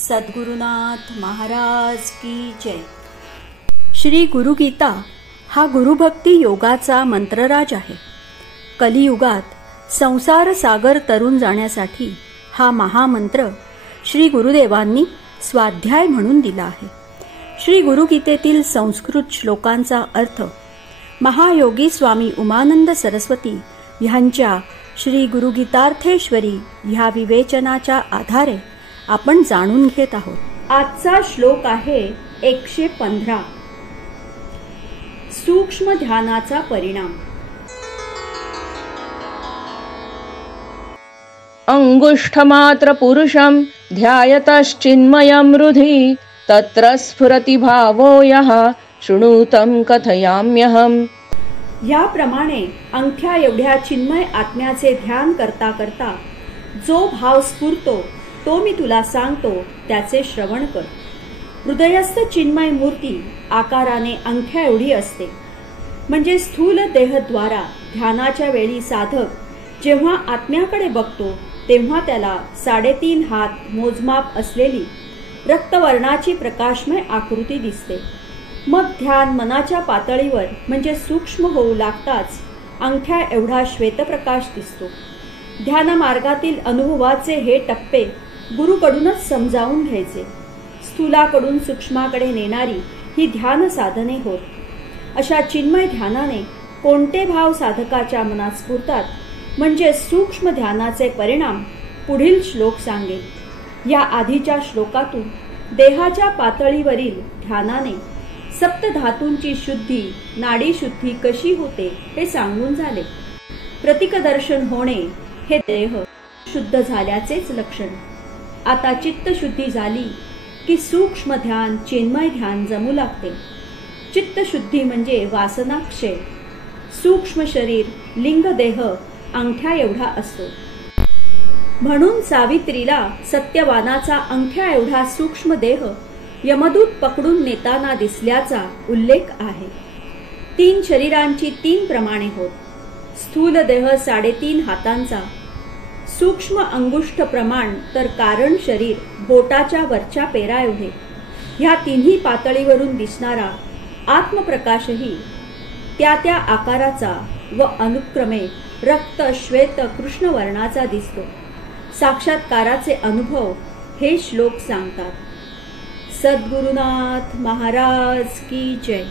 सद्गुरुनाथ महाराज की जय। श्री गुरुगीता हा गुरुभक्ती योगाचा मंत्रराज आहे। कलियुगात संसार सागर तरून जाण्यासाठी हा महामंत्र श्री गुरुदेवांनी स्वाध्याय म्हणून दिला आहे। श्री गुरुगीतेतील संस्कृत श्लोकांचा अर्थ महायोगी स्वामी उमानंद सरस्वती ह्यांच्या श्री गुरुगीतार्थेश्वरी ह्या विवेचनाच्या आधारे आपण जाणून घेत आहोत। आजचा श्लोक आहे 115। सूक्ष्म ध्यानाचा परिणाम। अंगुष्ठमात्र पुरुषं ध्यायतश्चिन्मयं हृदि तत्र स्फुरति भावो यः शृणुतं कथयाम्यहम्। याप्रमाणे अंगठ्या एवढ्या चिन्मय आत्म्याचे ध्यान करता करता जो भाव स्फुरतो तो मी तुला सांगतो, त्याचे श्रवण कर। हृदयस्थ चिन्मय मूर्ती आकाराने अंगठ्या एवढी असते। म्हणजे स्थूल देहद्वारा ध्यानाच्या वेळी साधक जेव्हा आत्म्याकडे बघतो तेव्हा त्याला 3.5 हात मोजमाप असलेली रक्तवर्णाची प्रकाशमय आकृती दिसते। मग ध्यान मनाच्या पातळीवर म्हणजे सूक्ष्म होऊ लागताच अंगठ्या एवढा श्वेतप्रकाश दिसतो। ध्यान मार्गातील अनुभवाचे हे टप्पे गुरुकडूनच समजावून घ्यायचे। स्थूलाकडून सूक्ष्माकडे नेणारी ही ध्यान साधने होत। अशा चिन्मय ध्यानाने कोणते भाव साधकाच्या मनात स्फुरतात म्हणजे सूक्ष्म ध्यानाचे परिणाम पुढील श्लोक सांगेल। या आधीच्या श्लोकातून देहाच्या पातळीवरील ध्यानाने सप्तधातूंची शुद्धी, नाडी शुद्धी कशी होते हे सांगून झाले। प्रतिकदर्शन होणे हे देह शुद्ध झाल्याचेच लक्षण। आता चित्तशुद्धी झाली की सूक्ष्म ध्यान, चिन्मय ध्यान जमू लागते। चित्तशुद्धी म्हणजे वासनाक्षय। सूक्ष्म शरीर, लिंग देह अंगठ्या एवढा असतो। म्हणून सावित्रीला सत्यवानाचा अंगठ्या एवढा सूक्ष्म देह यमदूत पकडून नेताना दिसल्याचा उल्लेख आहे। 3 शरीरांची 3 प्रमाणे होत। स्थूल देह 3.5 हातांचा, सूक्ष्म अंगुष्ठ प्रमाण तर कारण शरीर बोटाच्या वरच्या पेरा एवढे। ह्या तिन्ही पातळीवरून दिसणारा आत्मप्रकाशही त्या त्या आकाराचा व अनुक्रमे रक्त, श्वेत, कृष्ण वर्णाचा दिसतो। साक्षात्काराचे अनुभव हे श्लोक सांगतात। सद्गुरुनाथ महाराज की जय।